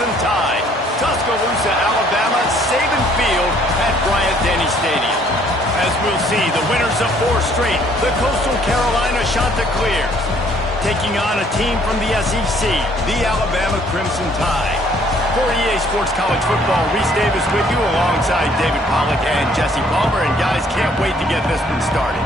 Crimson Tide. Tuscaloosa, Alabama, Saban Field at Bryant-Denny Stadium. As we'll see, the winners of 4 straight, the Coastal Carolina Chanticleers, taking on a team from the SEC, the Alabama Crimson Tide. For EA Sports College Football, Reese Davis with you alongside David Pollack and Jesse Palmer. And guys, can't wait to get this one started.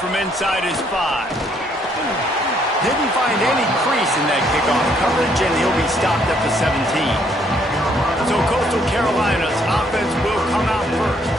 From inside his 5. Didn't find any crease in that kickoff coverage, and he'll be stopped at the 17. So Coastal Carolina's offense will come out first.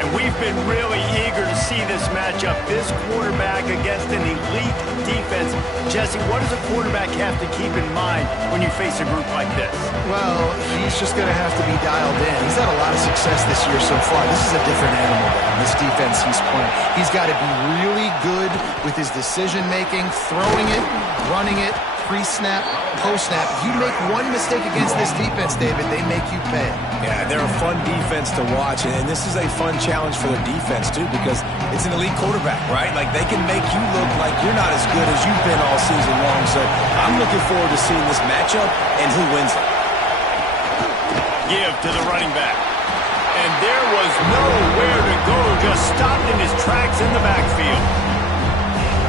And we've been really eager to see this matchup. This quarterback against an elite defense. Jesse, what does a quarterback have to keep in mind when you face a group like this? Well, he's just going to have to be dialed in. He's had a lot of success this year so far. This is a different animal than this defense he's playing. He's got to be really good with his decision-making, throwing it, running it, pre-snap, post-snap. If you make one mistake against this defense, David, they make you pay. Yeah, they're a fun defense to watch, and this is a fun challenge for their defense, too, because it's an elite quarterback, right? Like, they can make you look like you're not as good as you've been all season long, so I'm looking forward to seeing this matchup and who wins it. Give to the running back. And there was nowhere to go, just stopped in his tracks in the backfield.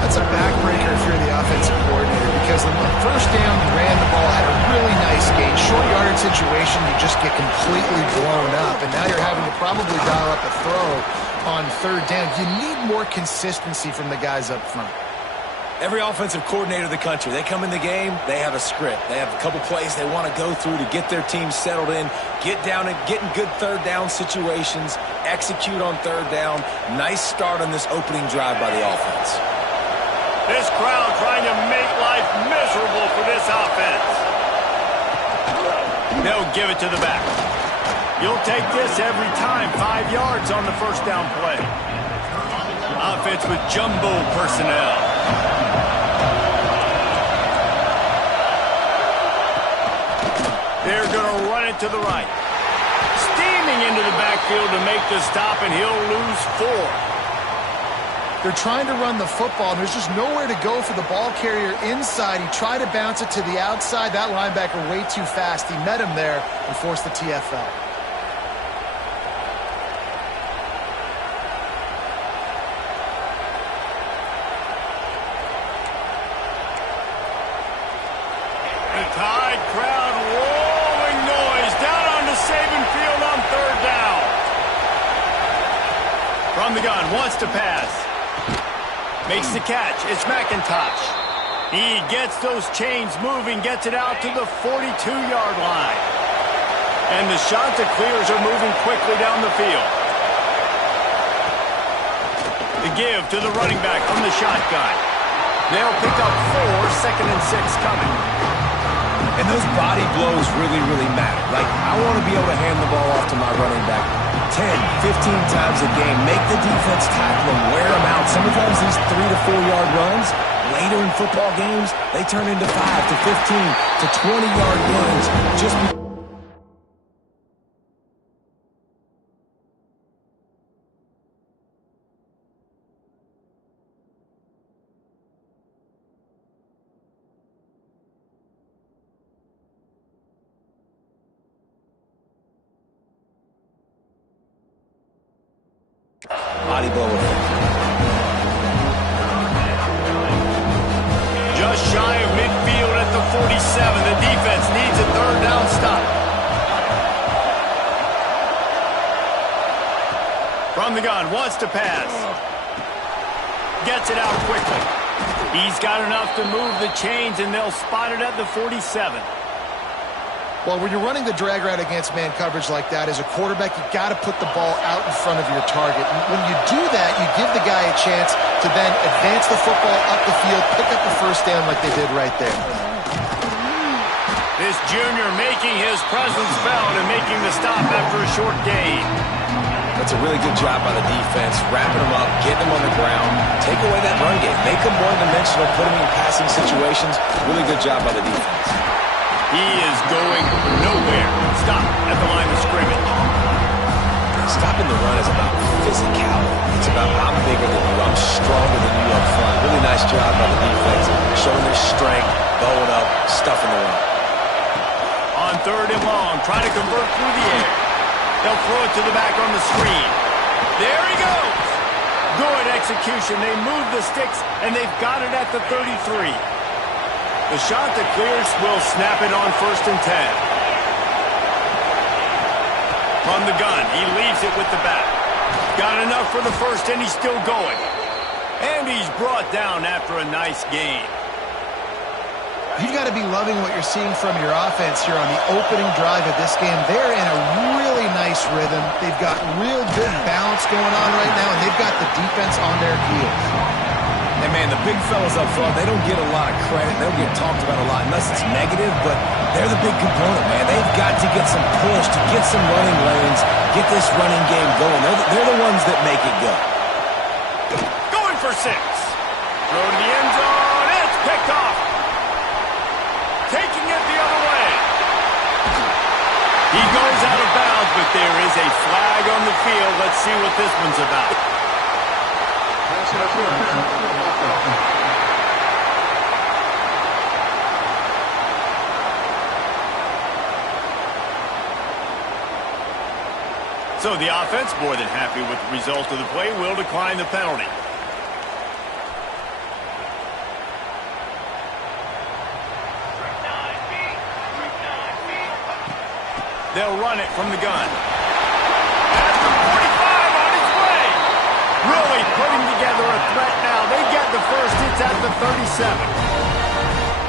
That's a backbreaker if you're the offensive coordinator, because the first down, you ran the ball, had a really nice gain. Short yardage situation, you just get completely blown up, and now you're having to probably dial up a throw on 3rd down. You need more consistency from the guys up front. Every offensive coordinator in the country, they come in the game, they have a script. They have a couple plays they want to go through to get their team settled in, get down and get in good 3rd down situations, execute on 3rd down. Nice start on this opening drive by the offense. This crowd trying to make life miserable for this offense. They'll give it to the back. You'll take this every time. 5 yards on the first down play. Offense with jumbo personnel. They're going to run it to the right. Steaming into the backfield to make the stop, and he'll lose 4. They're trying to run the football, and there's just nowhere to go for the ball carrier inside. He tried to bounce it to the outside. That linebacker way too fast. He met him there and forced the TFL. The Tide crowd rolling noise down onto Saban Field on 3rd down. From the gun, wants to pass. Makes the catch. It's McIntosh. He gets those chains moving, gets it out to the 42-yard line. And the Chanticleers are moving quickly down the field. The give to the running back from the shotgun. They'll pick up 4, 2nd and 6 coming. And those body blows really, really matter. Like, I want to be able to hand the ball off to my running back 10, 15 times a game. Make the defense tackle them, wear them out. Sometimes these 3 to 4 yard runs, later in football games, they turn into 5 to 15 to 20 yard gains just because. Body blow it in. Just shy of midfield at the 47. The defense needs a 3rd down stop. From the gun, wants to pass. Gets it out quickly. He's got enough to move the chains, and they'll spot it at the 47. Well, when you're running the drag route against man coverage like that, as a quarterback, you got to put the ball out in front of your target. And when you do that, you give the guy a chance to then advance the football up the field, pick up the first down like they did right there. This junior making his presence felt and making the stop after a short gain. That's a really good job by the defense, wrapping them up, getting them on the ground, take away that run game, make them one-dimensional, put them in passing situations. Really good job by the defense. He is going nowhere. Stop at the line of scrimmage. Stopping the run is about physicality. It's about I'm bigger than you, I'm stronger than you up front. Really nice job by the defense, showing their strength, bowing up, stuffing the run. On 3rd and long, trying to convert through the air. They'll throw it to the back on the screen. There he goes. Good execution. They move the sticks, and they've got it at the 33. The shot that clears will snap it on 1st and 10. From the gun, he leaves it with the back. Got enough for the first, and he's still going. And he's brought down after a nice gain. You've got to be loving what you're seeing from your offense here on the opening drive of this game. They're in a really nice rhythm. They've got real good balance going on right now, and they've got the defense on their heels. And, man, the big fellas up front, they don't get a lot of credit. They don't get talked about a lot unless it's negative, but they're the big component, man. They've got to get some push, to get some running lanes, get this running game going. They're the ones that make it go. Going for 6. Throw to the end zone. It's picked off. Taking it the other way. He goes out of bounds, but there is a flag on the field. Let's see what this one's about. So the offense, more than happy with the result of the play, will decline the penalty. They'll run it from the gun. At the 45 on its way. Really putting together a threat now. They get the first. It's at the 37.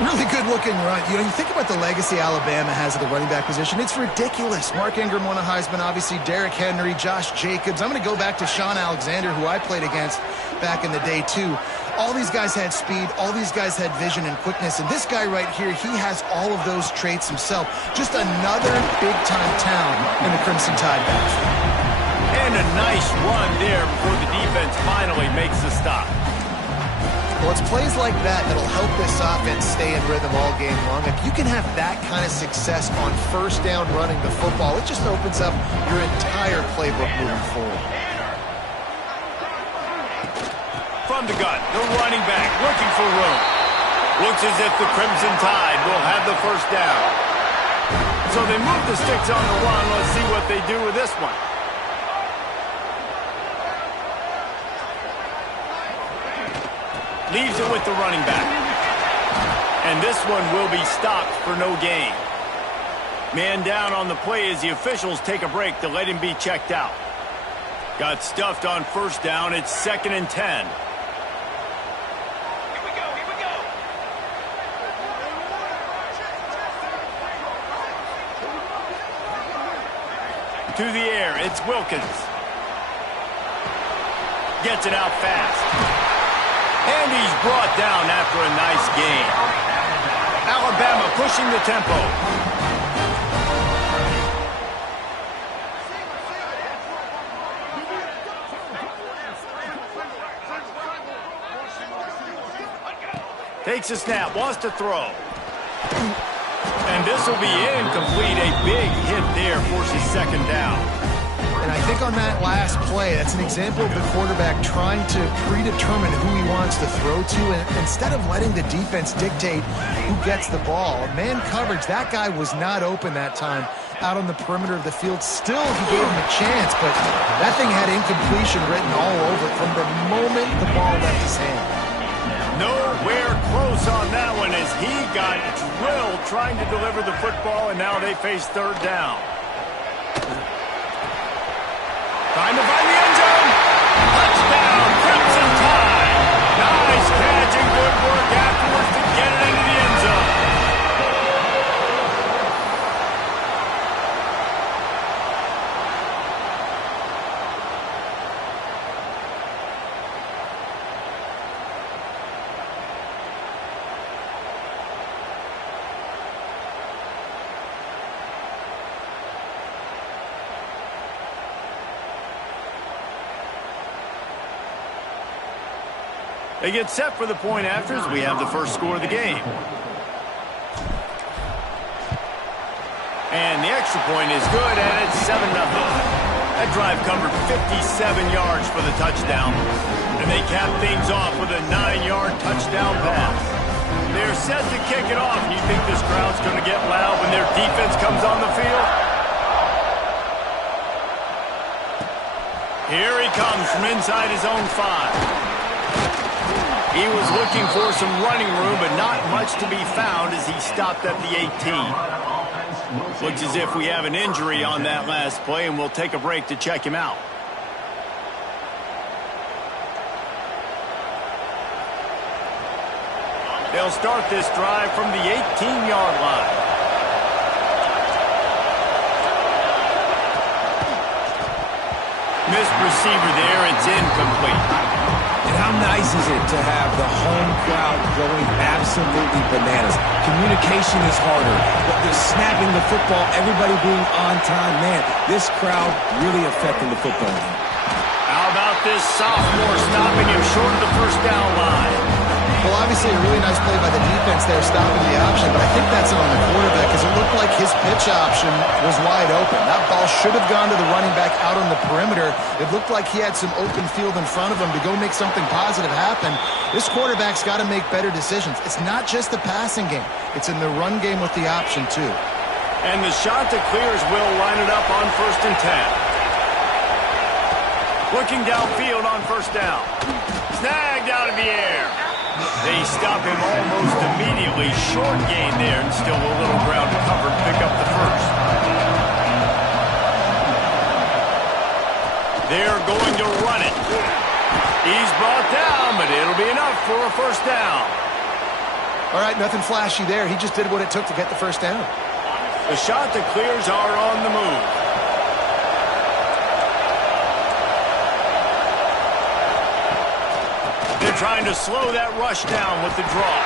Really good-looking run. You know, you think about the legacy Alabama has at the running back position. It's ridiculous. Mark Ingram won a Heisman, obviously. Derrick Henry, Josh Jacobs. I'm going to go back to Sean Alexander, who I played against back in the day, too. All these guys had speed. All these guys had vision and quickness. And this guy right here, he has all of those traits himself. Just another big-time talent in the Crimson Tide backfield. And a nice run there before the defense finally makes the stop. Well, it's plays like that that'll help this offense stay in rhythm all game long. If you can have that kind of success on first down running the football, it just opens up your entire playbook moving forward. From the gun, the running back looking for room. Looks as if the Crimson Tide will have the first down. So they move the sticks on the run. Let's see what they do with this one. Leaves it with the running back. And this one will be stopped for no gain. Man down on the play as the officials take a break to let him be checked out. Got stuffed on first down. It's 2nd and 10. To the air, it's Wilkins. Gets it out fast. And he's brought down after a nice gain. Alabama pushing the tempo. Takes a snap, wants to throw. And this will be incomplete. A big hit there, forces 2nd down. And I think on that last play, that's an example of the quarterback trying to predetermine who he wants to throw to, and instead of letting the defense dictate who gets the ball. Man coverage, that guy was not open that time out on the perimeter of the field. Still, he gave him a chance, but that thing had incompletion written all over it from the moment the ball left his hand. Nowhere close on that one as he got drilled trying to deliver the football, and now they face 3rd down. Trying to find the end zone. Touchdown, Crimson Tide. Nice catch and good work afterwards to get it into the end zone. They get set for the point after as we have the first score of the game. And the extra point is good, and it's 7-0. That drive covered 57 yards for the touchdown. And they cap things off with a 9-yard touchdown pass. They're set to kick it off. You think this crowd's going to get loud when their defense comes on the field? Here he comes from inside his own 5. He was looking for some running room, but not much to be found as he stopped at the 18. Looks as if we have an injury on that last play, and we'll take a break to check him out. They'll start this drive from the 18-yard line. Missed receiver there. It's incomplete. And how nice is it to have the home crowd going absolutely bananas? Communication is harder, but they're snapping the football, everybody being on time. Man, this crowd really affecting the football game. How about this sophomore stopping him short of the first down line? Well, obviously a really nice play by the defense there stopping the option, but I think that's on the quarterback because it looked like his pitch option was wide open. That ball should have gone to the running back out on the perimeter. It looked like he had some open field in front of him to go make something positive happen. This quarterback's got to make better decisions. It's not just the passing game. It's in the run game with the option, too. And the shot to clears will line it up on 1st and 10. Looking downfield on first down. Snagged out of the air. They stop him almost immediately. Short gain there, and still a little ground to cover to pick up the first. They're going to run it. He's brought down, but it'll be enough for a first down. All right, nothing flashy there. He just did what it took to get the first down. The shot that clears are on the move. They're trying to slow that rush down with the draw.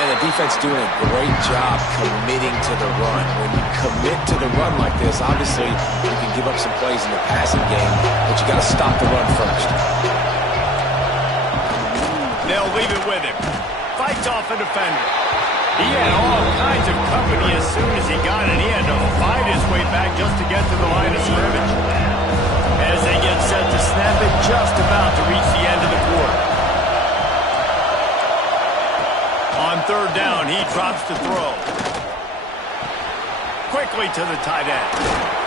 And the defense doing a great job committing to the run. When you commit to the run like this, obviously you can give up some plays in the passing game, but you got to stop the run first. They'll leave it with him. Fights off a defender. He had all kinds of company as soon as he got it. He had to fight his way back just to get to the line of scrimmage. As they get set to snap it, just about to reach the end of the quarter. On 3rd down, he drops to throw. Quickly to the tight end.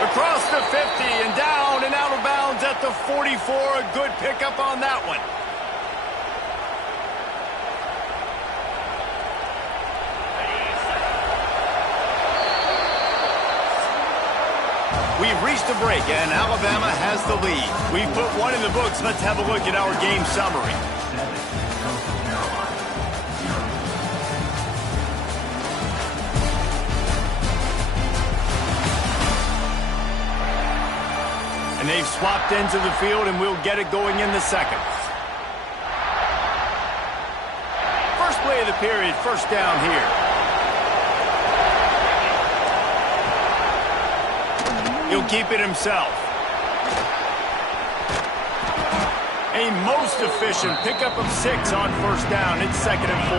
Across the 50 and down and out of bounds at the 44. A good pickup on that one. We've reached a break, and Alabama has the lead. We've put one in the books. Let's have a look at our game summary. And they've swapped ends of the field, and we'll get it going in the second. First play of the period, first down here. He'll keep it himself. A most efficient pickup of 6 on first down. It's 2nd and 4.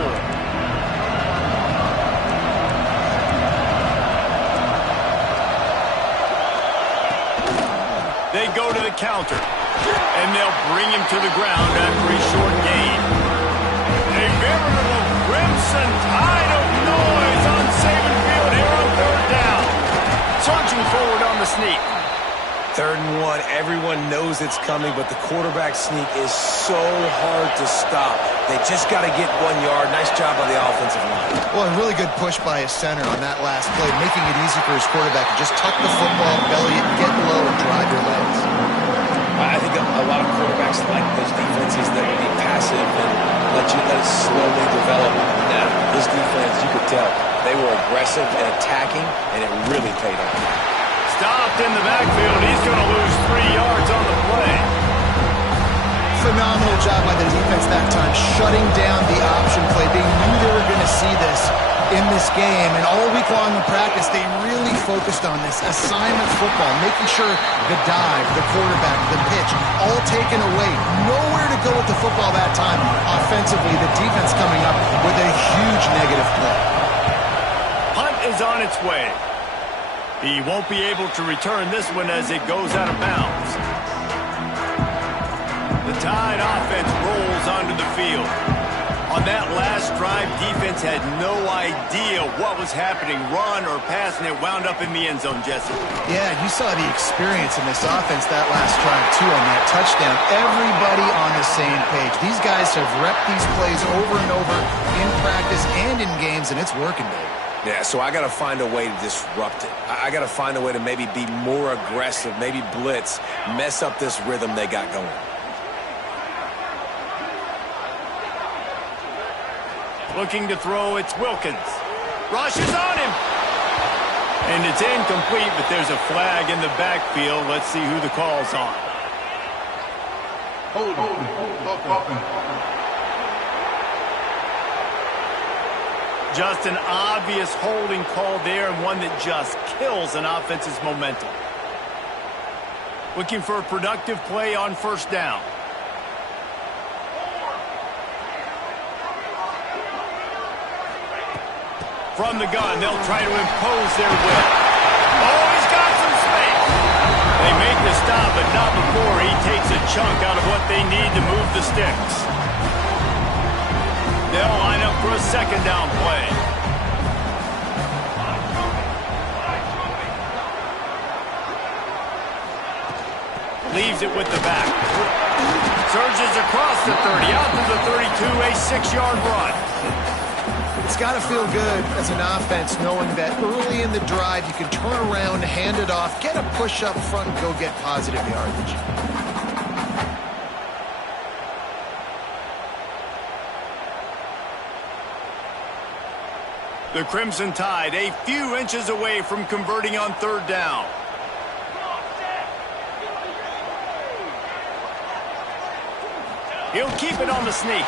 They go to the counter, and they'll bring him to the ground after a short gain. A veritable crimson tide of noise on Saban Field here on 3rd down. Charging forward on the sneak. 3rd and 1, everyone knows it's coming, but the quarterback sneak is so hard to stop. They just got to get 1 yard. Nice job by the offensive line. Well, a really good push by his center on that last play, making it easy for his quarterback to just tuck the football, belly it, get low, and drive your legs. I think a lot of quarterbacks like those defenses that would be passive and let it slowly develop. Now, this defense, you could tell, they were aggressive and attacking, and it really paid off. Stopped in the backfield. He's going to lose 3 yards on the play. Phenomenal job by the defense that time, shutting down the option play. They knew they were going to see this in this game and all week long in practice, they really focused on this assignment football, making sure the dive, the quarterback, the pitch, all taken away. Nowhere to go with the football that time. Offensively, the defense coming up with a huge negative play. Punt is on its way. He won't be able to return this one as it goes out of bounds. The Tide offense rolls onto the field. On that last drive, defense had no idea what was happening. Run or pass, and it wound up in the end zone, Jesse. Yeah, you saw the experience in this offense that last drive, too, on that touchdown. Everybody on the same page. These guys have repped these plays over and over in practice and in games, and it's working, Dave. Yeah, so I got to find a way to disrupt it. I got to find a way to maybe be more aggressive, maybe blitz, mess up this rhythm they got going. Looking to throw, it's Wilkins. Rushes on him. And it's incomplete, but there's a flag in the backfield. Let's see who the call's on. Just an obvious holding call there, and one that just kills an offense's momentum. Looking for a productive play on first down. From the gun, they'll try to impose their will. Oh, he's got some space. They make the stop, but not before he takes a chunk out of what they need to move the sticks. They'll line up for a second down play. Leaves it with the back. Surges across the 30, out to the 32, a 6-yard run. It's got to feel good as an offense knowing that early in the drive you can turn around, hand it off, get a push up front, and go get positive yardage. The Crimson Tide a few inches away from converting on third down. He'll keep it on the sneak.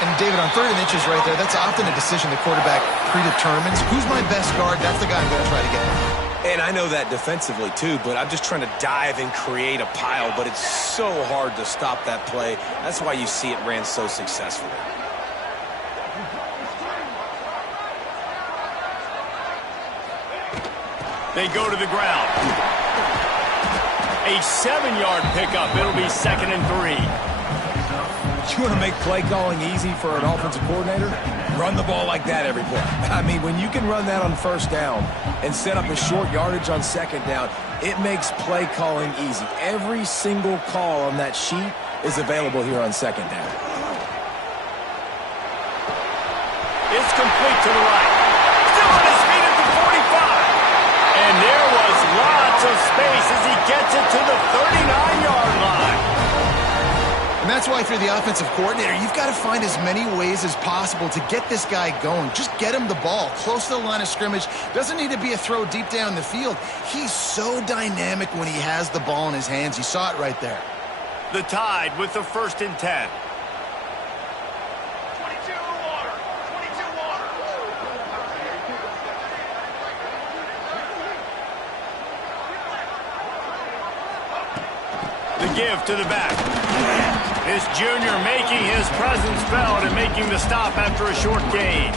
And, David, on third and inches right there, that's often a decision the quarterback predetermines. Who's my best guard? That's the guy I'm going to try to get. And I know that defensively, too, but I'm just trying to dive and create a pile, but it's so hard to stop that play. That's why you see it ran so successfully. They go to the ground. A 7-yard pickup. It'll be 2nd and 3. You want to make play calling easy for an offensive coordinator? Run the ball like that every play. I mean, when you can run that on first down and set up a short yardage on second down, it makes play calling easy. Every single call on that sheet is available here on second down. It's complete to the right. Still on his feet at the 45. And there was lots of space as he gets it to the 39-yard line. And that's why if you're the offensive coordinator, you've got to find as many ways as possible to get this guy going. Just get him the ball close to the line of scrimmage. Doesn't need to be a throw deep down the field. He's so dynamic when he has the ball in his hands. You saw it right there. The Tide with the 1st and 10. The give to the back. This junior making his presence felt and making the stop after a short gain.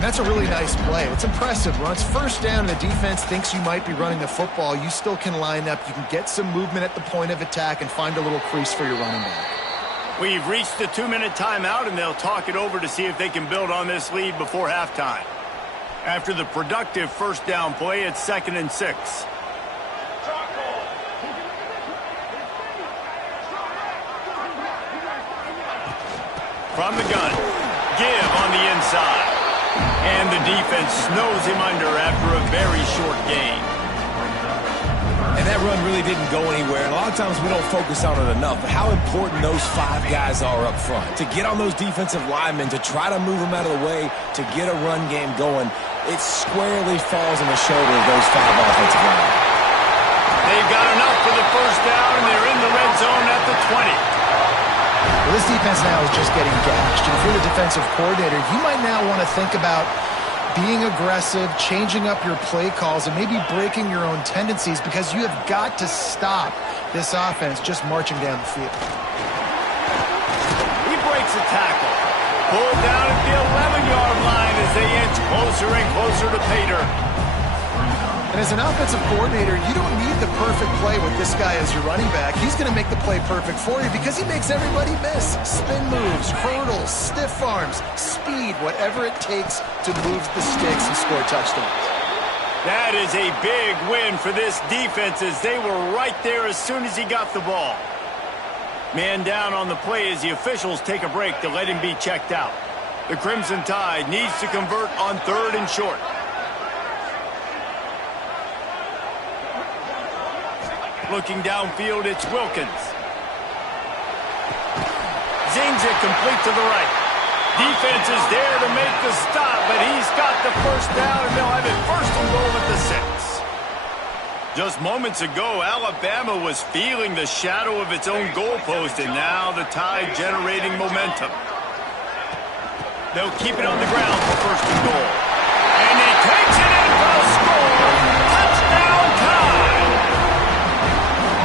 That's a really nice play. It's impressive. Once first down, the defense thinks you might be running the football. You still can line up. You can get some movement at the point of attack and find a little crease for your running back. We've reached the 2-minute timeout, and they'll talk it over to see if they can build on this lead before halftime. After the productive first down play, it's 2nd and 6. From the gun, give on the inside. And the defense snows him under after a very short gain. And that run really didn't go anywhere. And a lot of times we don't focus on it enough. But how important those 5 guys are up front. To get on those defensive linemen, to try to move them out of the way, to get a run game going, it squarely falls on the shoulder of those 5 offensive linemen. They've got enough for the first down, and they're in the red zone at the 20. Well, this defense now is just getting gashed. And if you're the defensive coordinator, you might now want to think about being aggressive, changing up your play calls, and maybe breaking your own tendencies, because you have got to stop this offense just marching down the field. He breaks a tackle. Pulled down at the 11-yard line as they inch closer and closer to Pater. And as an offensive coordinator, you don't need the perfect play with this guy as your running back. He's going to make the play perfect for you because he makes everybody miss. Spin moves, hurdles, stiff arms, speed, whatever it takes to move the sticks and score touchdowns. That is a big win for this defense as they were right there as soon as he got the ball. Man down on the play as the officials take a break to let him be checked out. The Crimson Tide needs to convert on 3rd and short. Looking downfield, it's Wilkins. Zings it complete to the right. Defense is there to make the stop, but he's got the first down, and they'll have it 1st and goal at the 6. Just moments ago, Alabama was feeling the shadow of its own goalpost, and now the Tide generating momentum. They'll keep it on the ground for 1st and goal. And he takes it in for a score. Touchdown, Tide!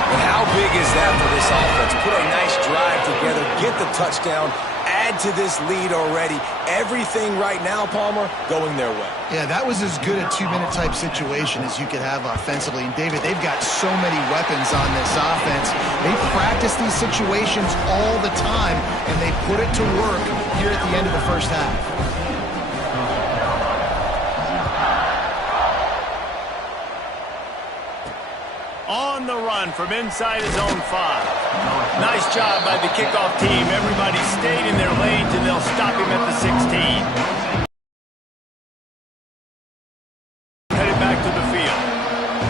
And how big is that for this offense? Put a nice drive together, get the touchdown, add to this lead already. Everything right now, Palmer, going their way. Yeah, that was as good a 2-minute type situation as you could have offensively. And David, they've got so many weapons on this offense. They practice these situations all the time, and they put it to work here at the end of the first half. On the run from inside his own 5. Nice job by the kickoff team. Everybody stayed in their lanes, and they'll stop him at the 16. Headed back to the field.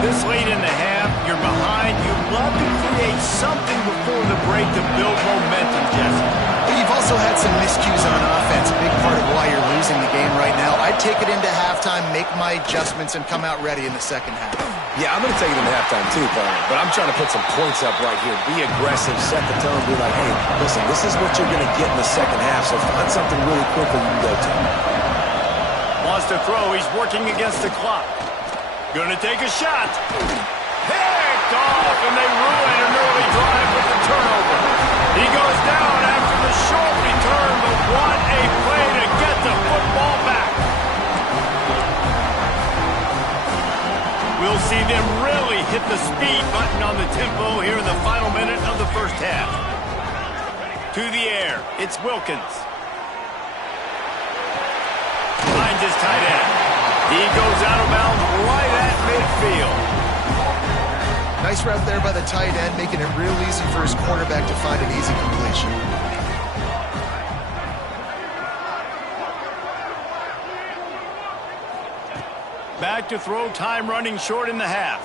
This late in the half, you're behind. You love to create something before the break to build momentum, Jesse. You've also had some miscues on offense, a big part of why you're losing the game right now. I'd take it into halftime, make my adjustments, and come out ready in the second half. Yeah, I'm going to take it into halftime too, Palmer, but I'm trying to put some points up right here. Be aggressive, set the tone, be like, hey, listen, this is what you're going to get in the second half, so find something really quickly you can go to. Wants to throw. He's working against the clock. Going to take a shot. Picked off, and they ruin an early drive with the turnover. He goes down after the short return, but what a play to get the football back. We'll see them really hit the speed button on the tempo here in the final minute of the first half. To the air, it's Wilkins. Finds his tight end. He goes out of bounds right at midfield. Nice route there by the tight end, making it real easy for his quarterback to find an easy completion. Back to throw, time running short in the half.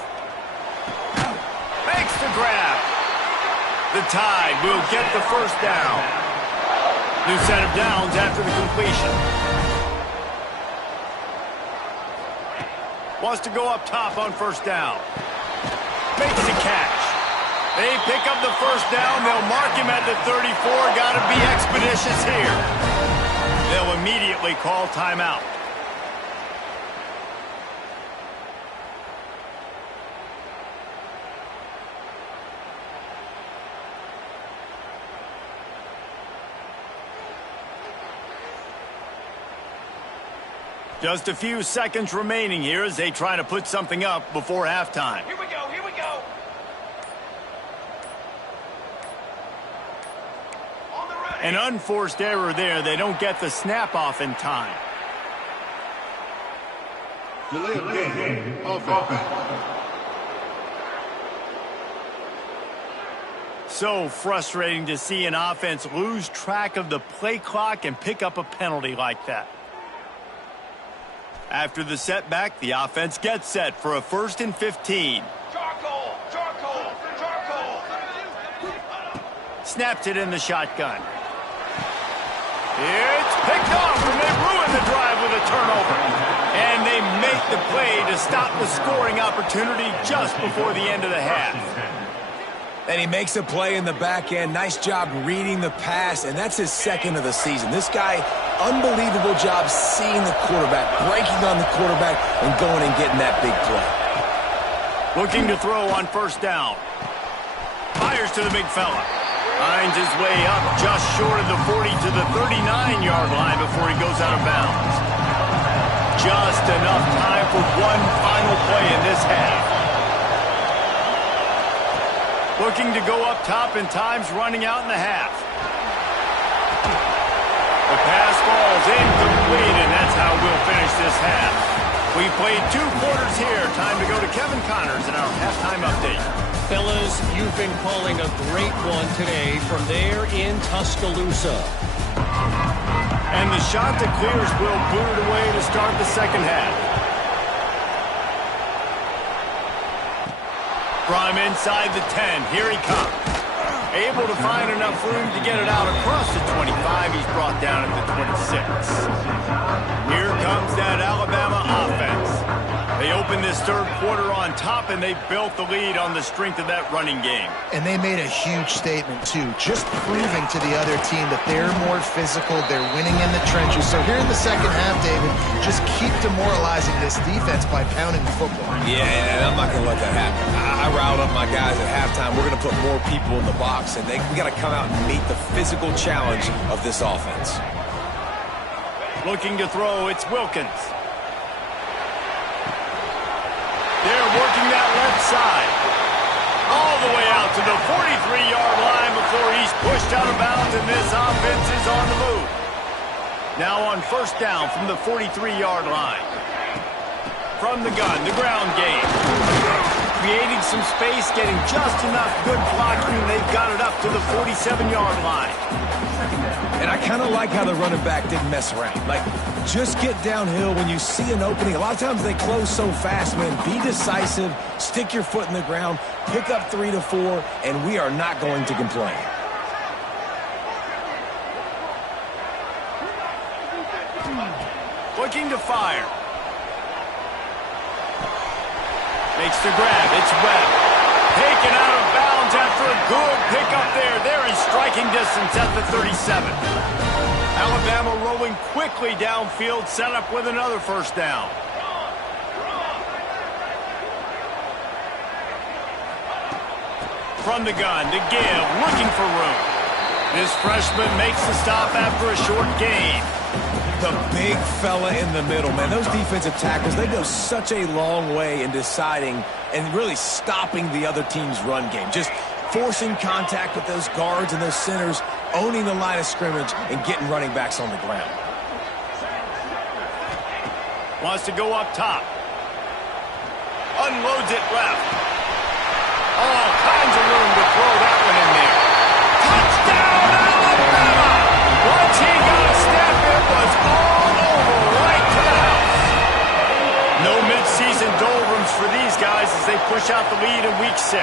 Makes the grab. The Tide will get the first down. New set of downs after the completion. Wants to go up top on 1st down. Makes the catch. They pick up the 1st down. They'll mark him at the 34. Got to be expeditious here. They'll immediately call timeout. Just a few seconds remaining here as they try to put something up before halftime. Here we go, here we go. On the ready. An unforced error there. They don't get the snap off in time. Delay of game. Offense. So frustrating to see an offense lose track of the play clock and pick up a penalty like that. After the setback, the offense gets set for a 1st and 15. Charcoal, charcoal, charcoal. Snaps it in the shotgun. It's picked off, and they ruin the drive with a turnover. And they make the play to stop the scoring opportunity just before the end of the half. And he makes a play in the back end. Nice job reading the pass, and that's his 2nd of the season. This guy unbelievable job seeing the quarterback, breaking on the quarterback, and going and getting that big play. Looking to throw on first down. Fires to the big fella. Finds his way up just short of the 40 to the 39-yard line before he goes out of bounds. Just enough time for one final play in this half. Looking to go up top, and time's running out in the half. The pass falls incomplete, and that's how we'll finish this half. We played 2 quarters here. Time to go to Kevin Connors in our halftime update. Fellas, you've been calling a great one today from there in Tuscaloosa. And the shot that clears will boot it away to start the second half. From inside the 10, here he comes. Able to find enough room to get it out across the 25. He's brought down at the 26. Here comes that Alabama offense. They opened this third quarter on top, and they built the lead on the strength of that running game. And they made a huge statement, too, just proving to the other team that they're more physical, they're winning in the trenches. So here in the second half, David, just keep demoralizing this defense by pounding the football. Yeah, and I'm not going to let that happen. I riled up my guys at halftime. We're going to put more people in the box, and we got to come out and meet the physical challenge of this offense. Looking to throw, it's Wilkins. They're working that left side. All the way out to the 43-yard line before he's pushed out of bounds, and this offense is on the move. Now on first down from the 43-yard line. From the gun, the ground game. Creating some space, getting just enough good blocking, and they've got it up to the 47-yard line. And I kind of like how the running back didn't mess around. Like, just get downhill when you see an opening. A lot of times they close so fast, man. Be decisive, stick your foot in the ground, pick up 3 to 4, and we are not going to complain. Looking to fire. Makes the grab. It's Webb. Taken out of bounds after a good pickup there. They're in striking distance at the 37. Alabama rolling quickly downfield, set up with another first down. From the gun to give, looking for room. This freshman makes the stop after a short gain. The big fella in the middle, man. Those defensive tackles, they go such a long way in deciding and really stopping the other team's run game. Just forcing contact with those guards and those centers, owning the line of scrimmage, and getting running backs on the ground. Wants to go up top. Unloads it left. All kinds of room to throw that one in there. Touchdown, Alabama! Once he got a step, it was all over, right to the house. No midseason doldrums for these guys as they push out the lead in week 6.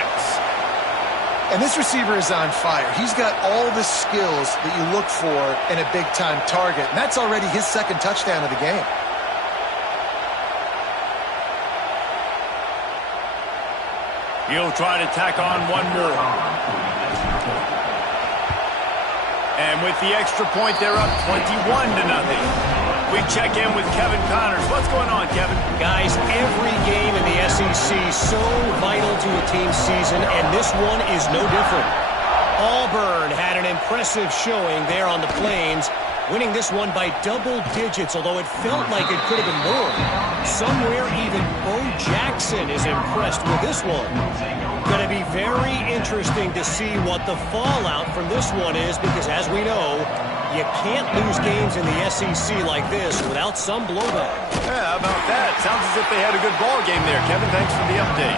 And this receiver is on fire. He's got all the skills that you look for in a big-time target, and that's already his second touchdown of the game. He'll try to tack on one more. And with the extra point, they're up 21-0. We check in with Kevin Connors. What's going on, Kevin? Guys, every game in the SEC is so vital to a team's season, and this one is no different. Auburn had an impressive showing there on the Plains, winning this one by double digits, although it felt like it could have been more. Somewhere even Bo Jackson is impressed with this one. Going to be very interesting to see what the fallout from this one is, because as we know, you can't lose games in the SEC like this without some blowback. Yeah, how about that? Sounds as if they had a good ball game there. Kevin, thanks for the update.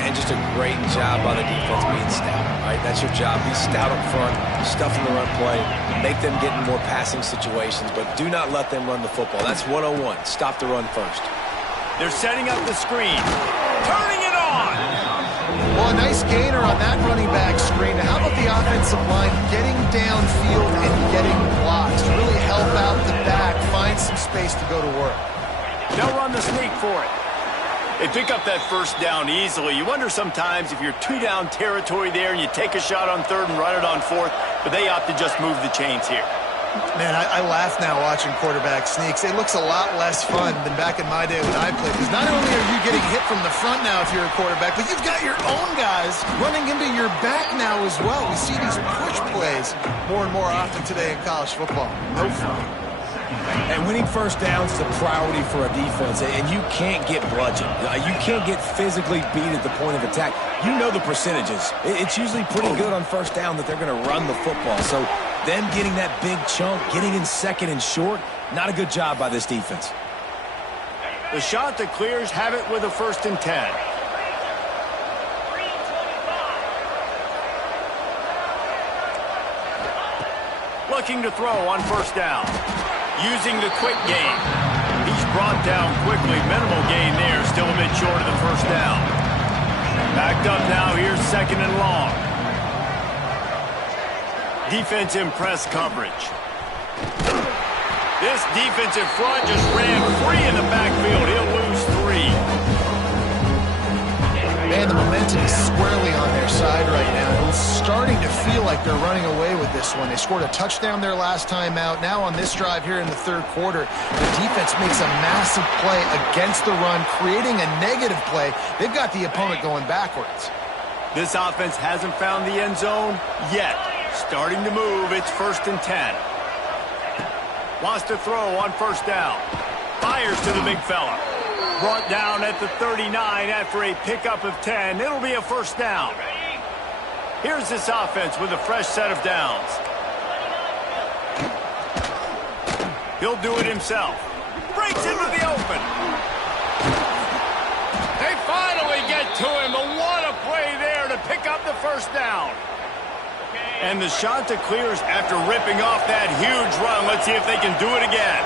And just a great job by the defense being stout. All right, that's your job. Be stout up front, stuff in the run play, make them get in more passing situations, but do not let them run the football. That's 101. Stop the run first. They're setting up the screen. Turning it on! Well, a nice gainer on that running back screen. Now, how about the offensive line getting downfield and getting blocks to really help out the back, find some space to go to work? They'll run the sneak for it. They pick up that first down easily. You wonder sometimes if you're 2-down territory there and you take a shot on third and run it on fourth, but they opt to just move the chains here. Man, I laugh now watching quarterback sneaks. It looks a lot less fun than back in my day when I played. Because not only are you getting hit from the front now if you're a quarterback, but you've got your own guys running into your back now as well. We see these push plays more and more often today in college football. No fun. And winning first downs is a priority for a defense, and you can't get bludgeoned. You can't get physically beat at the point of attack. You know the percentages. It's usually pretty good on first down that they're going to run the football. So them getting that big chunk, getting in second and short, not a good job by this defense. The shot that clears have it with a 1st and 10. Looking to throw on 1st down. Using the quick game. He's brought down quickly. Minimal gain there. Still a bit short of the 1st down. Backed up now. Here's 2nd and long. Defense in press coverage. This defensive front just ran free in the backfield. He'll lose 3. Man, the momentum is squarely on their side right now. It's starting to feel like they're running away with this one. They scored a touchdown their last time out. Now on this drive here in the 3rd quarter, the defense makes a massive play against the run, creating a negative play. They've got the opponent going backwards. This offense hasn't found the end zone yet. Starting to move. It's 1st and 10. Wants to throw on 1st down. Fires to the big fella. Brought down at the 39 after a pickup of 10. It'll be a 1st down. Here's this offense with a fresh set of downs. He'll do it himself. Breaks into the open. They finally get to him. But what a play there to pick up the 1st down. And the shot that clears after ripping off that huge run. Let's see if they can do it again.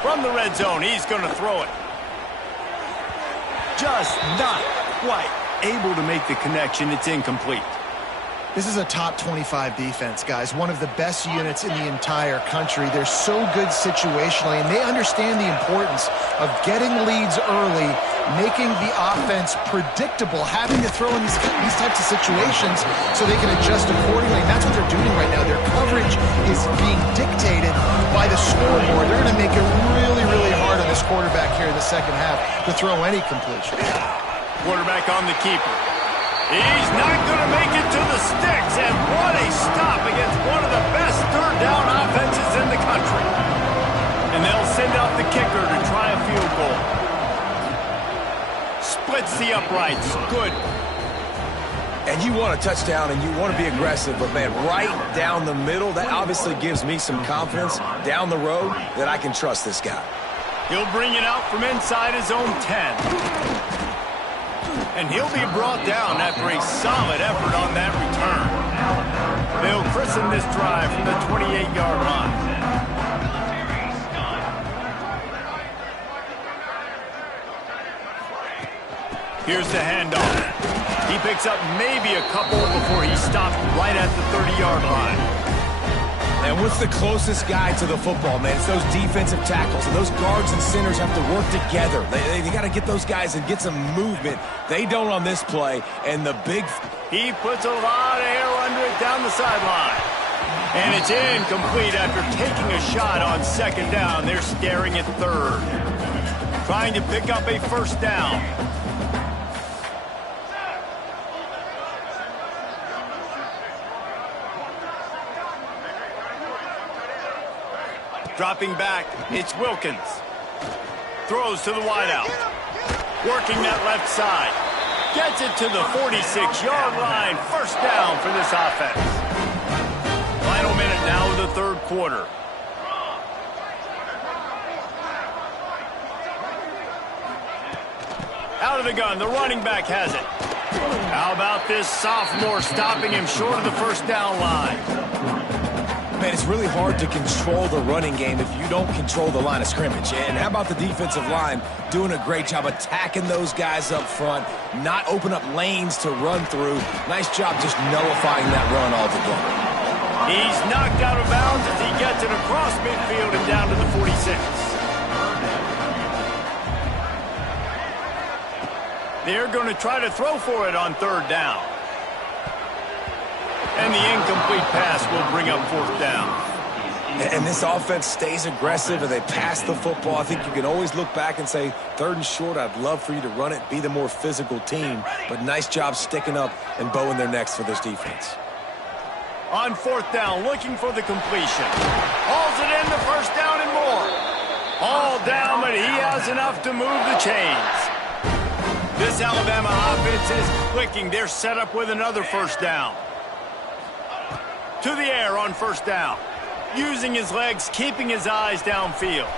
From the red zone, he's going to throw it. Just not quite able to make the connection. It's incomplete. This is a top 25 defense, guys. One of the best units in the entire country. They're so good situationally, and they understand the importance of getting leads early, making the offense predictable, having to throw in these types of situations so they can adjust accordingly. And that's what they're doing right now. Their coverage is being dictated by the scoreboard. They're going to make it really, really hard on this quarterback here in the 2nd half to throw any completion. Quarterback on the keeper. He's not going to make it to the sticks, and what a stop against one of the best 3rd down offenses in the country. And they'll send out the kicker to try a field goal. Splits the uprights. Good. And you want a touchdown and you want to be aggressive, but man, right down the middle, that obviously gives me some confidence down the road that I can trust this guy. He'll bring it out from inside his own 10. And he'll be brought down after a solid effort on that return. They'll christen this drive from the 28-yard line. Here's the handoff. He picks up maybe a couple before he stopped right at the 30-yard line. And what's the closest guy to the football, man? It's those defensive tackles, and those guards and centers have to work together. They got to get those guys and get some movement. They don't on this play, and the big... He puts a lot of air under it down the sideline. And it's incomplete after taking a shot on 2nd down. They're staring at 3rd. Trying to pick up a 1st down. Dropping back, it's Wilkins. Throws to the wideout. Working that left side. Gets it to the 46-yard line. 1st down for this offense. Final minute now of the 3rd quarter. Out of the gun, the running back has it. How about this sophomore stopping him short of the 1st down line? Man, it's really hard to control the running game if you don't control the line of scrimmage. And how about the defensive line doing a great job attacking those guys up front, not open up lanes to run through. Nice job just nullifying that run altogether. He's knocked out of bounds as he gets it across midfield and down to the 46. They're going to try to throw for it on 3rd down. And the incomplete pass will bring up fourth down. And this offense stays aggressive and they pass the football. I think you can always look back and say, 3rd and short, I'd love for you to run it, be the more physical team. But nice job sticking up and bowing their necks for this defense. On 4th down, looking for the completion. Hauls it in, the first down and more. All down, but he has enough to move the chains. This Alabama offense is clicking. They're set up with another first down. To the air on 1st down. Using his legs, keeping his eyes downfield.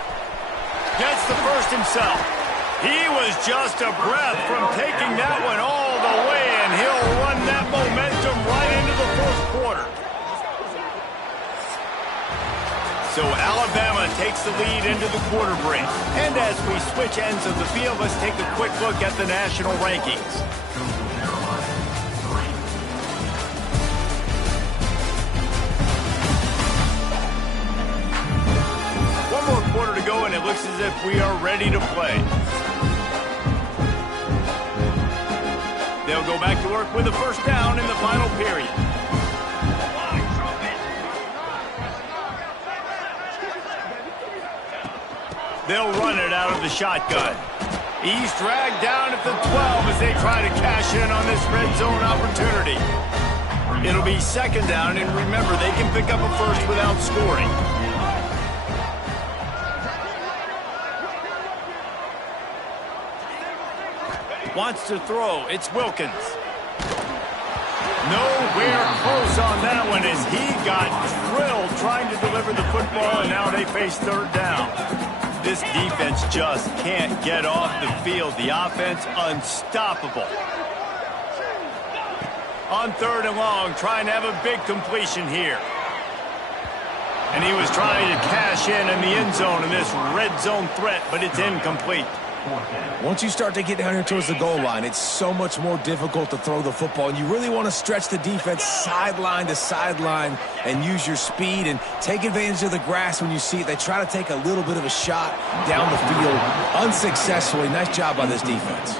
Gets the first himself. He was just a breath from taking that one all the way, and he'll run that momentum right into the 4th quarter. So Alabama takes the lead into the quarter break. And as we switch ends of the field, let's take a quick look at the national rankings. More quarter to go, and it looks as if we are ready to play. They'll go back to work with a first down in the final period. They'll run it out of the shotgun. He's dragged down at the 12 as they try to cash in on this red zone opportunity. It'll be 2nd down, and remember, they can pick up a first without scoring. Wants to throw. It's Wilkins. Nowhere close on that one as he got drilled trying to deliver the football, and now they face 3rd down. This defense just can't get off the field. The offense unstoppable. On 3rd and long, trying to have a big completion here. And he was trying to cash in the end zone in this red zone threat, but it's incomplete. Once you start to get down here towards the goal line, it's so much more difficult to throw the football. And you really want to stretch the defense sideline to sideline and use your speed and take advantage of the grass when you see it. They try to take a little bit of a shot down the field unsuccessfully. Nice job by this defense.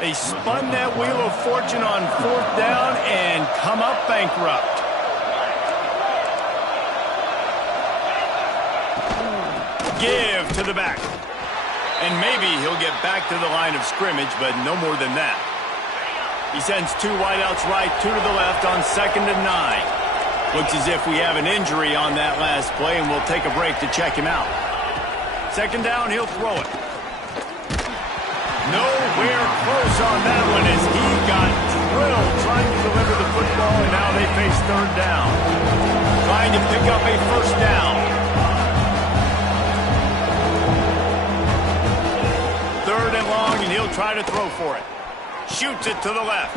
They spun that wheel of fortune on 4th down and come up bankrupt. Give to the back. And maybe he'll get back to the line of scrimmage, but no more than that. He sends 2 wideouts right, 2 to the left on 2nd and 9. Looks as if we have an injury on that last play, and we'll take a break to check him out. 2nd down, he'll throw it. Nowhere close on that one as he got drilled trying to deliver the football, and now they face 3rd down. Trying to pick up a first down. 3rd and long, and he'll try to throw for it. Shoots it to the left.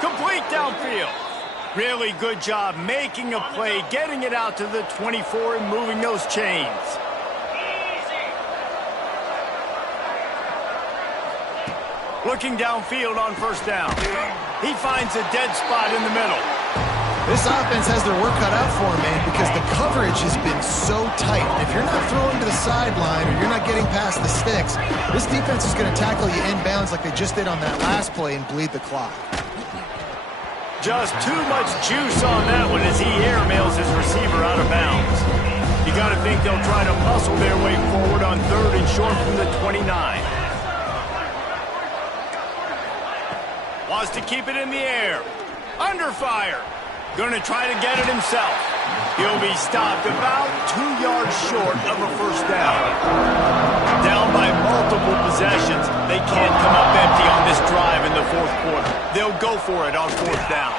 Complete downfield. Really good job making a play, getting it out to the 24 and moving those chains. Looking downfield on 1st down. He finds a dead spot in the middle. This offense has their work cut out for them, man, because the coverage has been so tight. If you're not throwing to the sideline or you're not getting past the sticks, this defense is going to tackle you inbounds like they just did on that last play and bleed the clock. Just too much juice on that one as he airmails his receiver out of bounds. You got to think they'll try to muscle their way forward on 3rd and short from the 29. Wants to keep it in the air. Under fire. Going to try to get it himself. He'll be stopped about 2 yards short of a first down. Down by multiple possessions. They can't come up empty on this drive in the 4th quarter. They'll go for it on 4th down.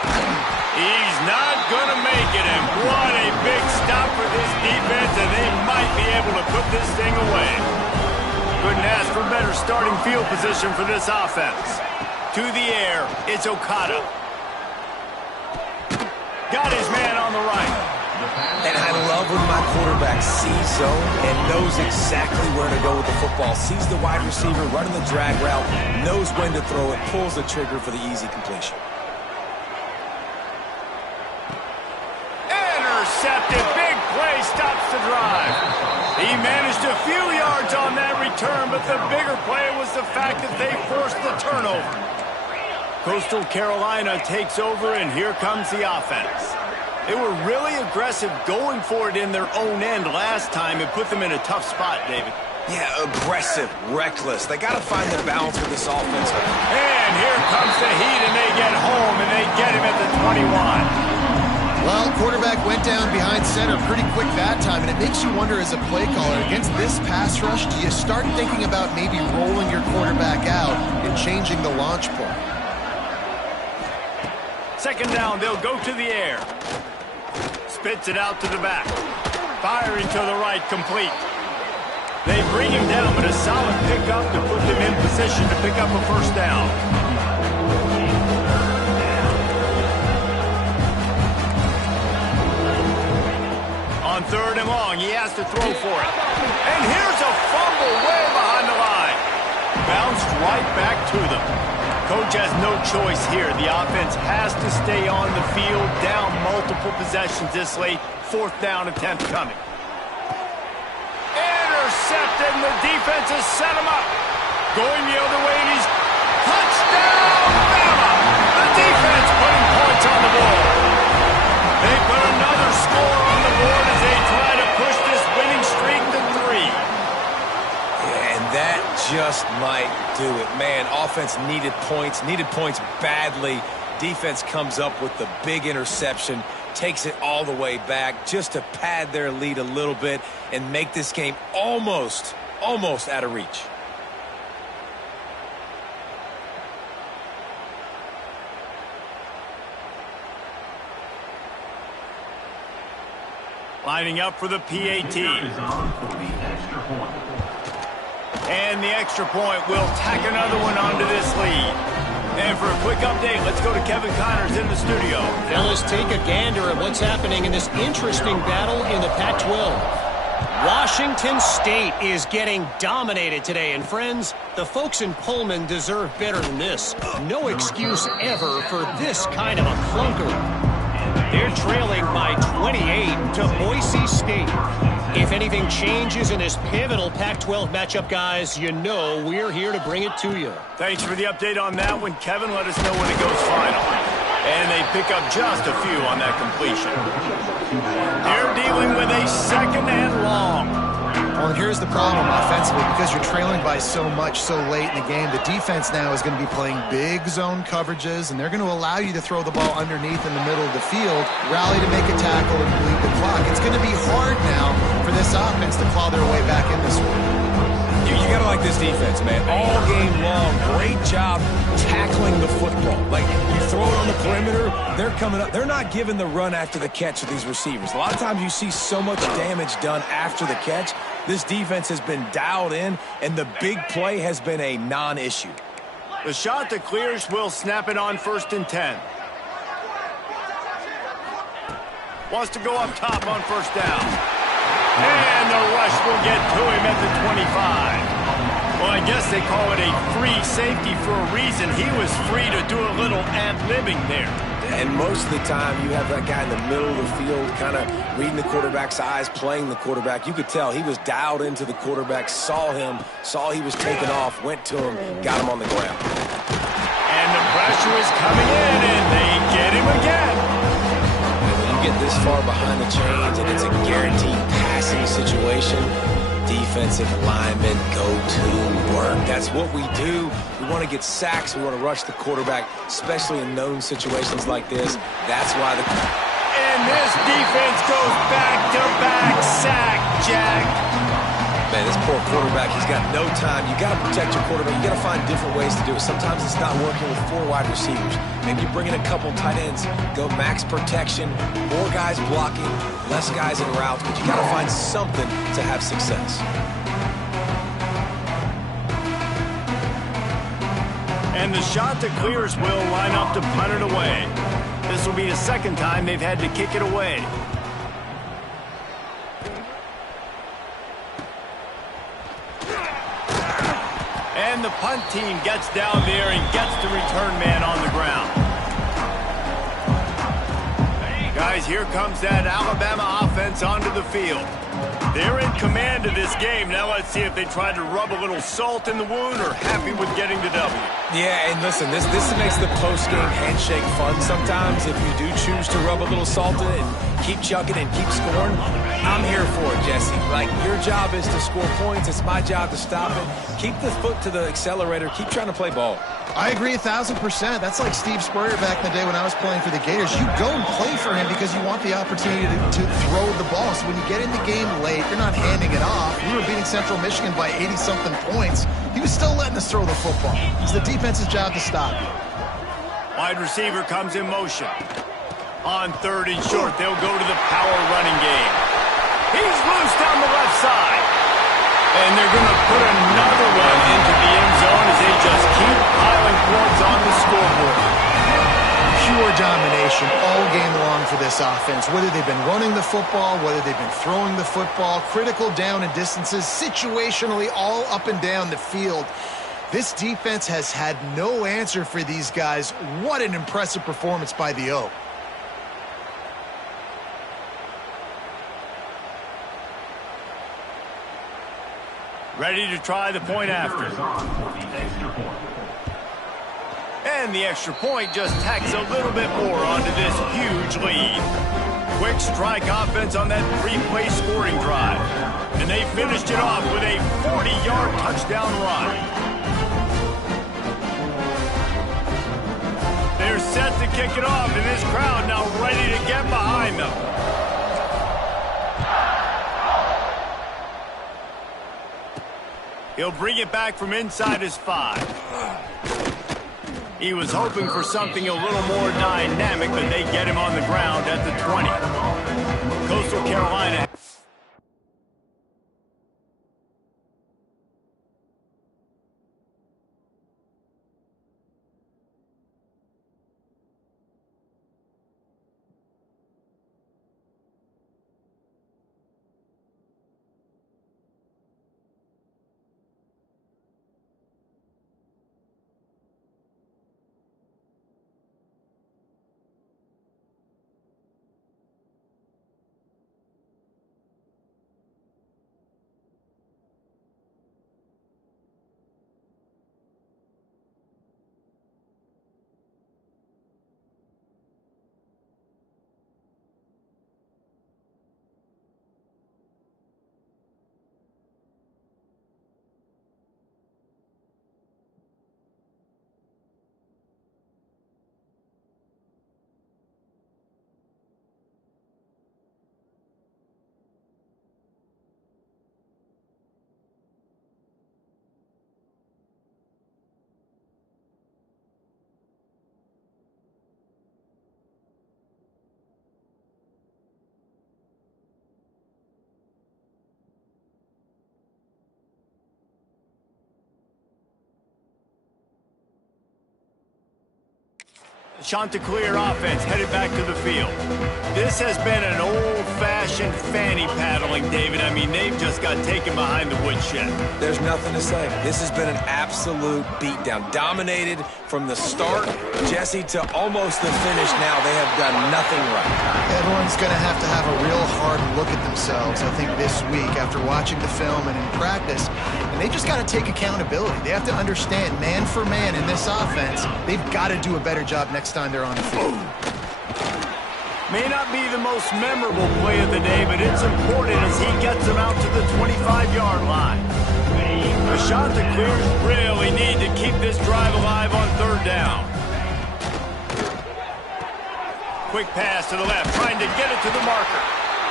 He's not going to make it, and what a big stop for this defense, and they might be able to put this thing away. Couldn't ask for better starting field position for this offense. To the air, it's Okada. Got his man on the right. And I love when my quarterback sees zone and knows exactly where to go with the football. Sees the wide receiver running the drag route, knows when to throw it, pulls the trigger for the easy completion. Intercepted. Big play stops the drive. He managed a few yards on that return, but the bigger play was the fact that they forced the turnover. Coastal Carolina takes over, and here comes the offense. They were really aggressive going for it in their own end last time. It put them in a tough spot, David. Yeah, aggressive, reckless. They got to find the balance with this offense. And here comes the Heat, and they get home, and they get him at the 21. Well, quarterback went down behind center pretty quick that time, and it makes you wonder as a play caller, against this pass rush, do you start thinking about maybe rolling your quarterback out and changing the launch point? Second down, they'll go to the air. Spits it out to the back. Firing to the right, complete. They bring him down, but a solid pickup to put them in position to pick up a first down. On third and long, he has to throw for it. And here's a fumble way behind the line. Bounced right back to them. Coach has no choice here. The offense has to stay on the field, down multiple possessions this late. Fourth down attempt coming. Intercepted, and the defense has set him up. Going the other way, and he's touchdown, Bama! The defense putting points on the board. They put another score on the board as they try to push this winning streak to 3. And that just might do it. Man, offense needed points badly. Defense comes up with the big interception, takes it all the way back just to pad their lead a little bit and make this game almost out of reach. Lining up for the PAT. And the extra point will tack another one onto this lead. And for a quick update, let's go to Kevin Connors in the studio. Fellas, take a gander at what's happening in this interesting battle in the Pac-12. Washington State is getting dominated today. And friends, the folks in Pullman deserve better than this. No excuse ever for this kind of a clunker. They're trailing by 28 to Boise State. If anything changes in this pivotal Pac-12 matchup, guys, you know we're here to bring it to you. Thanks for the update on that one, Kevin. Let us know when it goes final. And they pick up just a few on that completion. They're dealing with a second and long. Well, and here's the problem offensively, because you're trailing by so much so late in the game, the defense now is going to be playing big zone coverages, and they're going to allow you to throw the ball underneath in the middle of the field, rally to make a tackle, and bleed the clock. It's going to be hard now for this offense to claw their way back in this one. You got to like this defense, man. All game long, great job tackling the football. Like, you throw it on the perimeter, they're coming up. They're not giving the run after the catch to these receivers. A lot of times you see so much damage done after the catch. This defense has been dialed in, and the big play has been a non-issue. The shot that clears will snap it on 1st and 10. Wants to go up top on 1st down. And the rush will get to him at the 25. Well, I guess they call it a free safety for a reason. He was free to do a little ad-libbing there. And most of the time, you have that guy in the middle of the field kind of reading the quarterback's eyes, playing the quarterback. You could tell he was dialed into the quarterback, saw he was taking off, went to him, got him on the ground. And the pressure is coming in, and they get him again. Get this far behind the chains and it's a guaranteed passing situation, defensive linemen go to work. That's what we do. We want to get sacks. We want to rush the quarterback, especially in known situations like this. That's why And this defense goes back-to-back sack, Jack. Man, this poor quarterback, he's got no time. You got to protect your quarterback. You got to find different ways to do it. Sometimes it's not working with 4 wide receivers. Maybe you bring in a couple tight ends, go max protection, more guys blocking, less guys in routes, but you got to find something to have success. And the shot that clears will line up to punt it away. This will be the second time they've had to kick it away. And the punt team gets down there and gets the return man on the ground. Guys, here comes that Alabama offense onto the field. They're in command of this game. Now let's see if they try to rub a little salt in the wound or happy with getting the W. Yeah, and listen, this makes the post-game handshake fun sometimes. If you do choose to rub a little salt in it and keep chugging and keep scoring, I'm here for it, Jesse. Like, your job is to score points. It's my job to stop it. Keep the foot to the accelerator. Keep trying to play ball. I agree 1,000%. That's like Steve Spurrier back in the day when I was playing for the Gators. You go and play for him because you want the opportunity to throw the ball. So when you get in the game late, you're not handing it off. We were beating Central Michigan by 80-something points. He was still letting us throw the football. It's the defense's job to stop it. Wide receiver comes in motion. On 3rd and short, they'll go to the power running game. He's loose down the left side. And they're going to put another one into the end zone as they just keep piling points on the scoreboard. Pure domination all game long for this offense. Whether they've been running the football, whether they've been throwing the football, critical down and distances, situationally all up and down the field. This defense has had no answer for these guys. What an impressive performance by the O. Ready to try the point after. And the extra point just tacks a little bit more onto this huge lead. Quick strike offense on that 3-play scoring drive. And they finished it off with a 40-yard touchdown run. They're set to kick it off, and this crowd now ready to get behind them. He'll bring it back from inside his 5. He was hoping for something a little more dynamic, but they get him on the ground at the 20. Coastal Carolina. Chanticleer offense headed back to the field. This has been an old-fashioned fanny paddling, David. I mean, they've just got taken behind the woodshed. There's nothing to say. This has been an absolute beatdown. Dominated from the start, Jesse, to almost the finish now. They have done nothing right. Everyone's going to have a real hard look at themselves, I think, this week after watching the film and in practice. And they just got to take accountability. They have to understand, man for man in this offense, they've got to do a better job next time they're on the field. May not be the most memorable play of the day, but it's important as he gets them out to the 25-yard line. The Chanticleers really need to keep this drive alive on 3rd down. Quick pass to the left, trying to get it to the marker.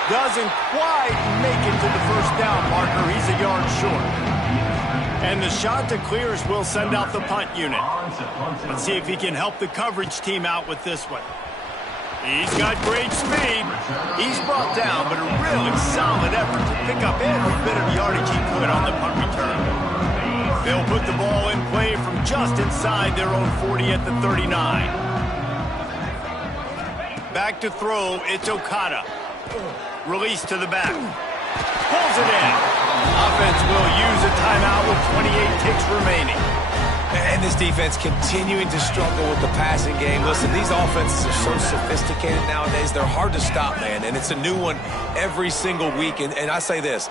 Doesn't quite make it to the 1st down marker. He's a yard short. And the Chanticleers will send out the punt unit. Let's see if he can help the coverage team out with this one. He's got great speed. He's brought down, but a really solid effort to pick up every bit of yardage he could on the punt return. They'll put the ball in play from just inside their own 40 at the 39. Back to throw, it's Okada. Release to the back. Pulls it in. Offense will use a timeout with 28 ticks remaining. And this defense continuing to struggle with the passing game. Listen, these offenses are so sophisticated nowadays. They're hard to stop, man. And it's a new one every single week. And I say this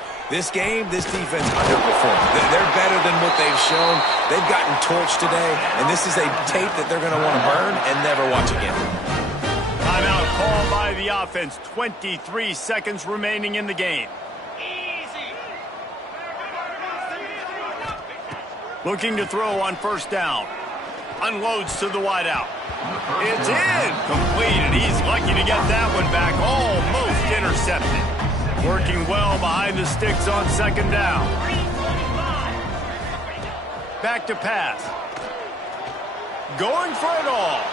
game, this defense underperformed. They're better than what they've shown. They've gotten torched today. And this is a tape that they're going to want to burn and never watch again. Timeout called by the offense. 23 seconds remaining in the game. Looking to throw on first down. Unloads to the wideout. It's in. Completed. He's lucky to get that one back. Almost intercepted. Working well behind the sticks on second down. Back to pass. Going for it all.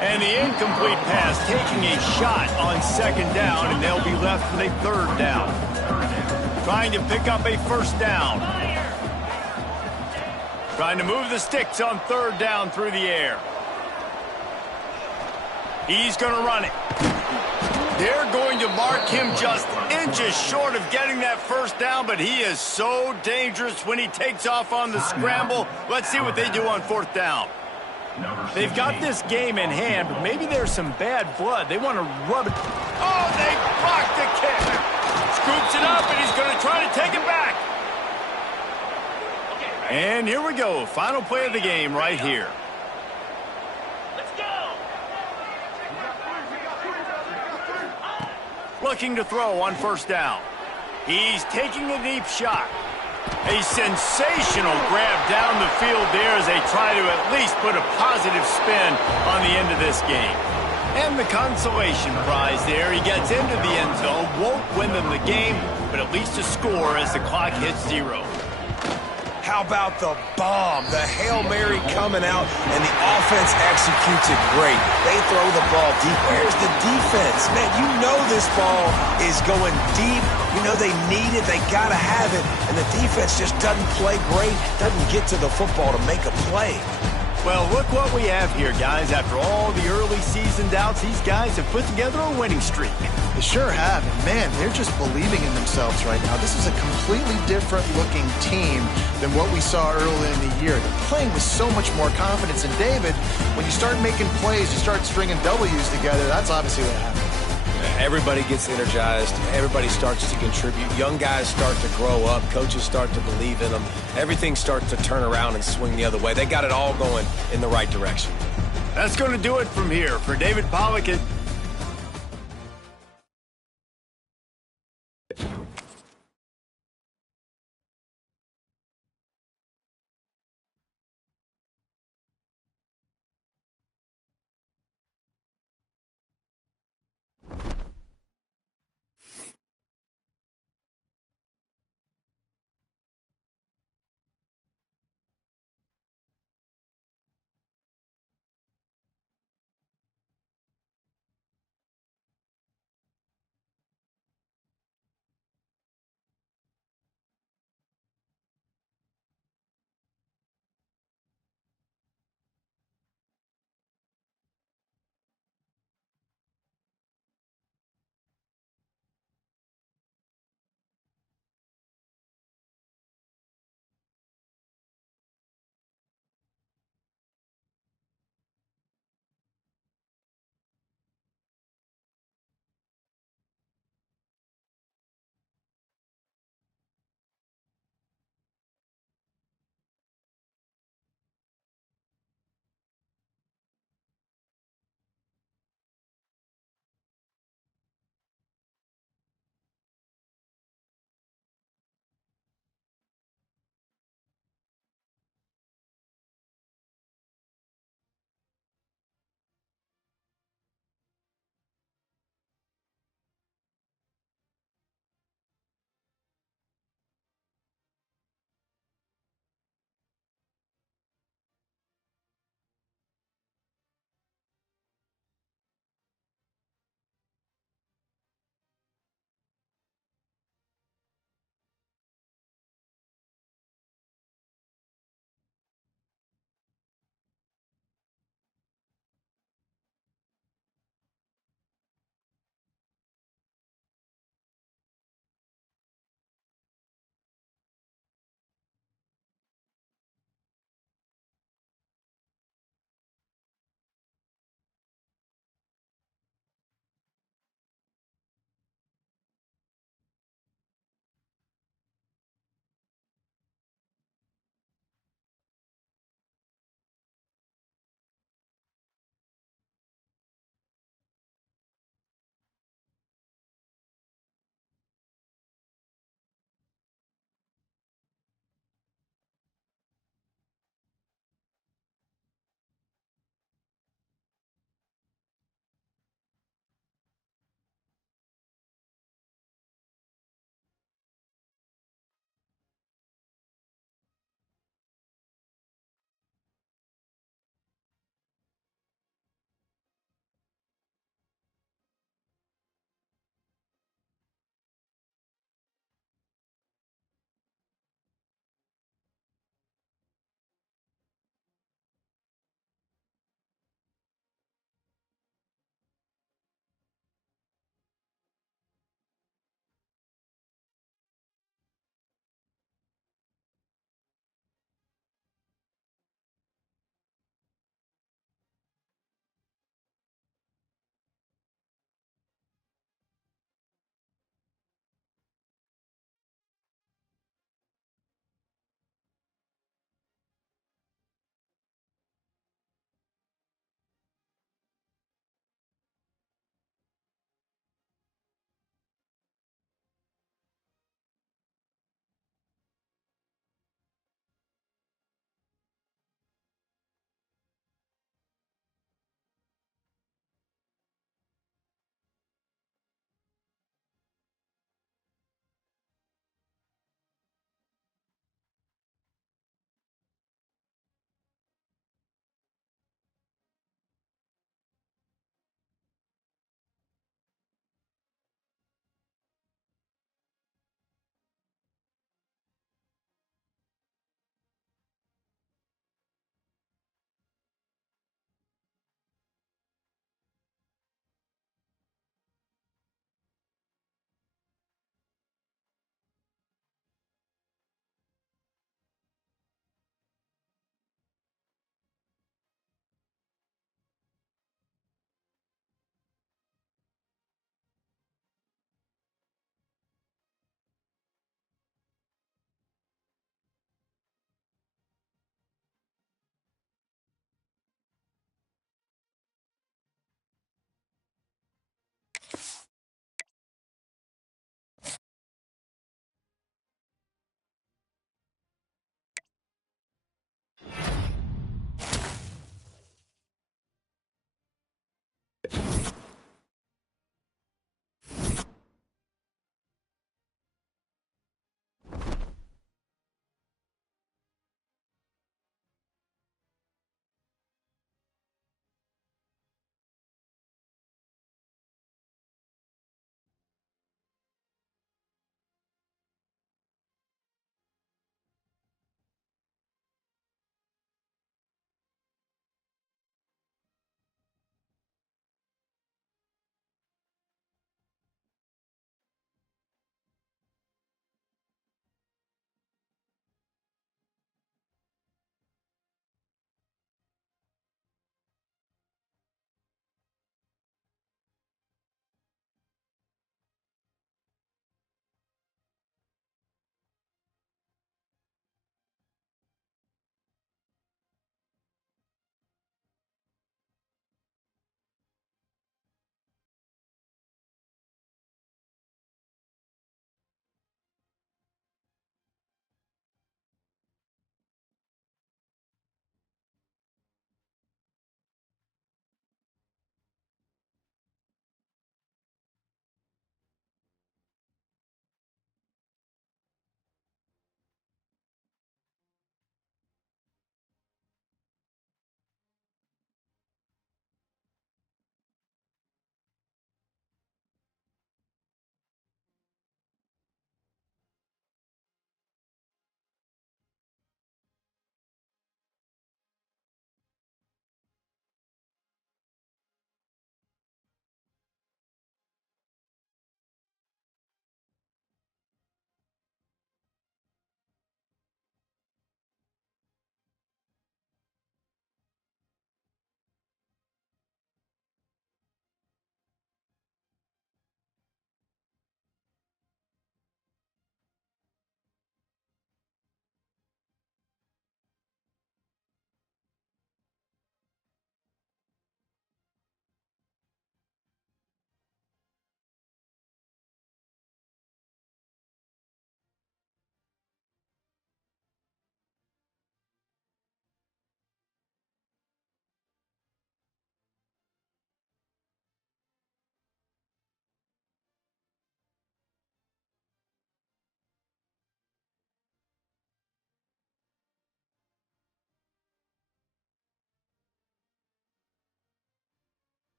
And the incomplete pass taking a shot on second down, and they'll be left with a third down. Trying to pick up a first down. Trying to move the sticks on third down through the air. He's going to run it. They're going to mark him just inches short of getting that first down, but he is so dangerous when he takes off on the scramble. Let's see what they do on fourth down. They've got this game in hand, but maybe there's some bad blood. They want to rub it. Oh, they blocked the kick. Scoops it up, and he's going to try to take it back. And here we go. Final play of the game right here. Let's go. Looking to throw on first down. He's taking a deep shot. A sensational grab down the field there as they try to at least put a positive spin on the end of this game. And the consolation prize there. He gets into the end zone, won't win them the game, but at least a score as the clock hits 0. How about the bomb? The Hail Mary coming out, and the offense executes it great. They throw the ball deep. Where's the defense? Man, you know this ball is going deep. You know they need it. They got to have it. And the defense just doesn't play great, doesn't get to the football to make a play. Well, look what we have here, guys. After all the early season doubts, these guys have put together a winning streak. They sure have. And man, they're just believing in themselves right now. This is a completely different looking team than what we saw early in the year. They're playing with so much more confidence. And David, when you start making plays, you start stringing W's together, that's obviously what happens. Everybody gets energized. Everybody starts to contribute. Young guys start to grow up. Coaches start to believe in them. Everything starts to turn around and swing the other way. They got it all going in the right direction. That's going to do it from here. For David Pollock